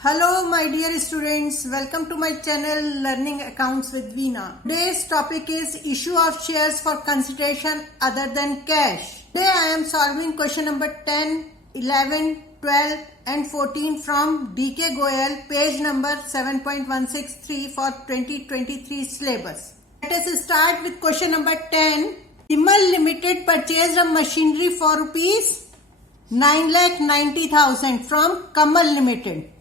Hello my dear students, welcome to my channel Learning Accounts with Veena. Today's topic is issue of shares for consideration other than cash. Today I am solving question number 10, 11, 12 and 14 from DK Goyal, page number 7.163 for 2023 syllabus. Let us start with question number 10. Vimal Limited purchased a machinery for rupees 9,90,000 from Kamal Limited.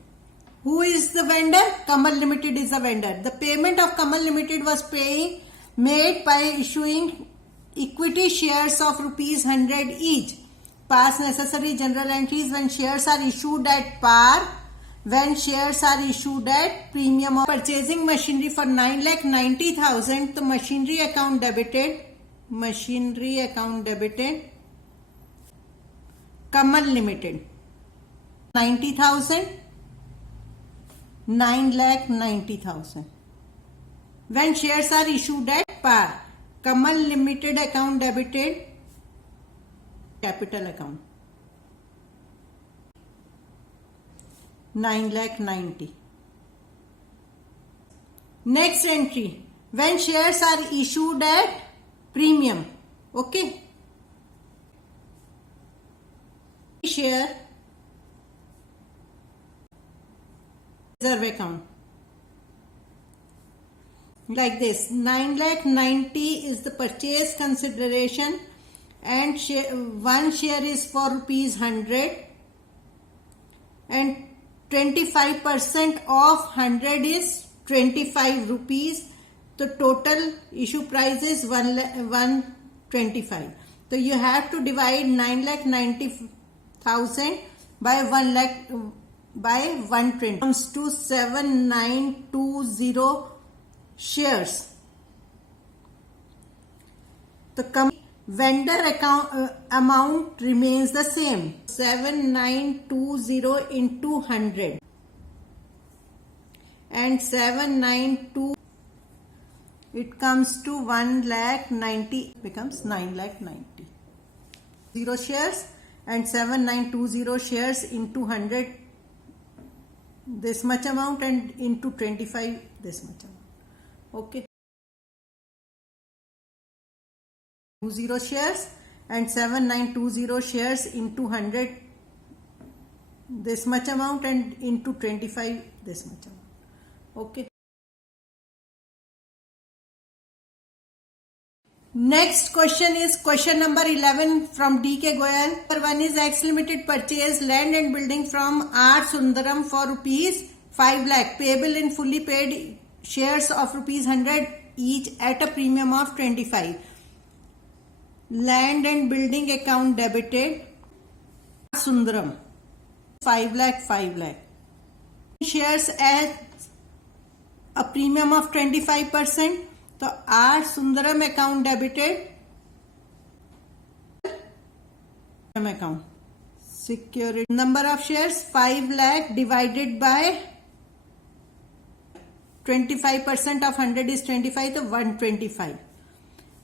Who is the vendor? Kamal Limited is the vendor. The payment of Kamal Limited was made by issuing equity shares of rupees 100 each. Pass necessary general entries when shares are issued at par, when shares are issued at premium. Of purchasing machinery for 9,90,000, the machinery account debited. Machinery account debited. Kamal Limited. 90,000. 9,90,000. When shares are issued at par, Kamal Limited account debited, capital account 9,90,000. Next entry, when shares are issued at premium. Okay. Share reserve account. Like this, 9,90,000 is the purchase consideration and one share is for rupees 100 and 25% of 100 is 25 rupees. The total issue price is 125. So you have to divide 9,90,000 by 1 lakh by 120, comes to 7,920 shares. The vendor account amount remains the same, 7,920 into 100 and 7,920, it comes to 1,90,000, becomes 9,90,000. 0 shares and 7,920 shares into 100, this much amount, and into 25 this much amount. Okay, 20 shares and 7,920 shares into 100 this much amount, and into 25 this much amount. Okay. Next question is question number 11 from DK Goyal. Number 1 is X Limited purchased land and building from R Sundaram for rupees 5 lakh, payable in fully paid shares of rupees 100 each at a premium of 25. Land and building account debited. R Sundaram 5 lakh, 5 lakh. Shares at a premium of 25%. So R Sundaram account debited, account security. Number of shares 5 lakh divided by 25% of 100 is 25, so 125.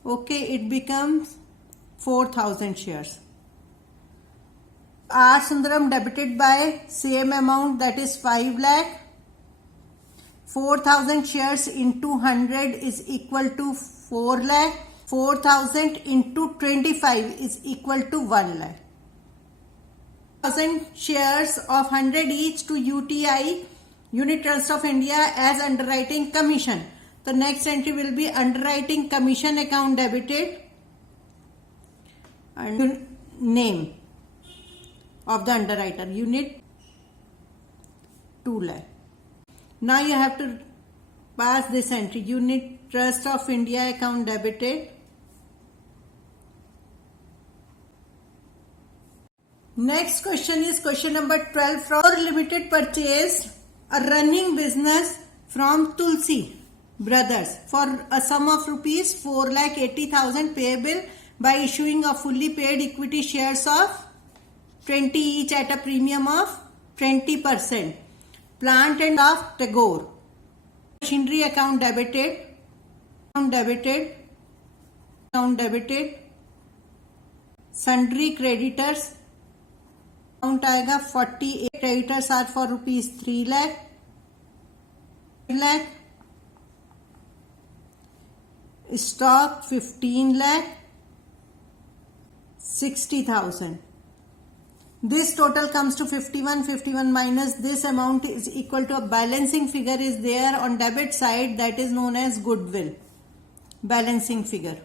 Okay, it becomes 4,000 shares. R Sundaram debited by same amount, that is 5 lakh. 4,000 shares into 100 is equal to 4 lakh. 4,000 into 25 is equal to 1 lakh. 1,000 shares of 100 each to UTI, Unit Trust of India, as underwriting commission. The next entry will be underwriting commission account debited and name of the underwriter, unit 2 lakh. Now you have to pass this entry, Unit Trust of India account debited. Next question is question number 12 from Limited purchased a running business from Tulsi Brothers for a sum of rupees 4,80,000 payable by issuing a fully paid equity shares of 20 each at a premium of 20%. Plant and of Tagore. Machinery account debited. Account debited. Sundry creditors amount आएगा 48. Creditors are for ₹3 lakh. Stock 15 lakh. 60,000. This total comes to 51. 51 minus this amount is equal to a balancing figure is there on debit side, that is known as goodwill. Balancing figure.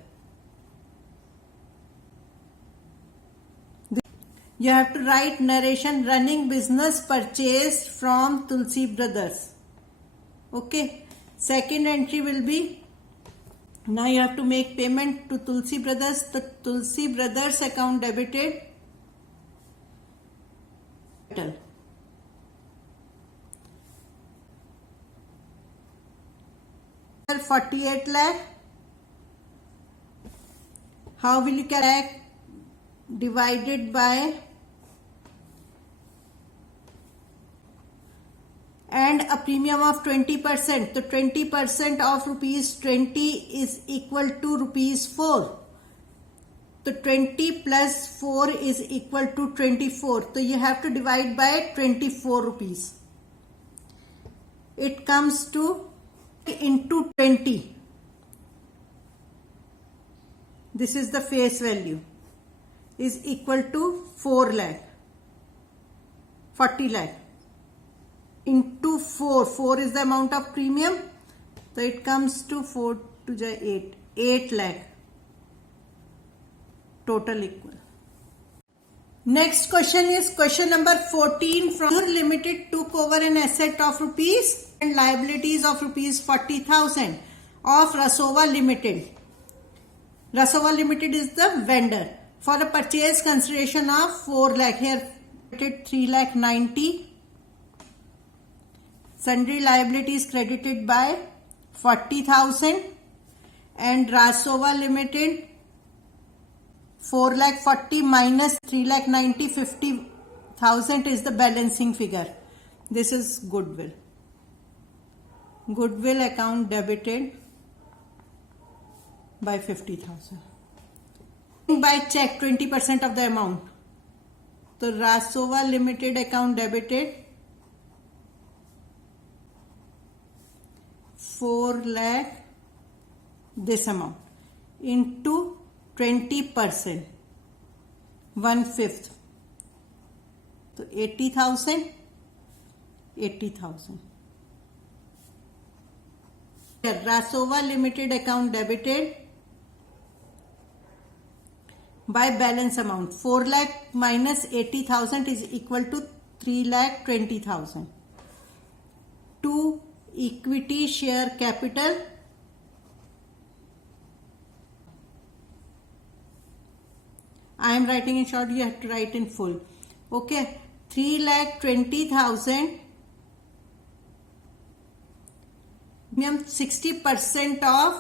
You have to write narration running business purchased from Tulsi Brothers. Okay. Second entry will be, now you have to make payment to Tulsi Brothers. The Tulsi Brothers account debited 48 lakh. How will you calculate? Divided by and a premium of 20%. So 20% of ₹20 is equal to ₹4. So 20 plus 4 is equal to 24. So you have to divide by 24 rupees. It comes to into 20. This is the face value. Is equal to 4 lakh. 40 lakh. Into 4. 4 is the amount of premium. So it comes to 4 to 8. 8 lakh. Total equal. Next question is question number 14. From Limited took over an asset of rupees and liabilities of rupees 40,000 of Rasova Limited. Rasova Limited is the vendor for a purchase consideration of 4 lakh. Here 3,90,000. Sundry liabilities credited by 40,000 and Rasova Limited 4,40,000 minus 3,90,000, 50,000 is the balancing figure. This is goodwill. Goodwill account debited by 50,000. By check 20% of the amount. So Rasova Limited account debited 4 lakh this amount into 20%, 1/5. So 80,000, 80,000. Rasova Limited account debited by balance amount. 4 lakh minus 80,000 is equal to 3,20,000. To equity share capital, I am writing in short, you have to write in full. Okay, 3,20,000. 60% of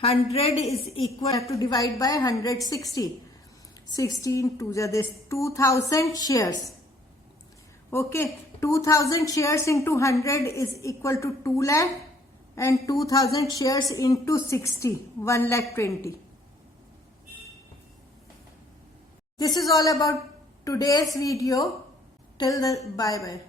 100 is equal, have to divide by 160. 16 to this 2,000 shares. Okay, 2,000 shares into 100 is equal to 2 lakh and 2,000 shares into 60, 1,20,000. This is all about today's video. Till the bye bye.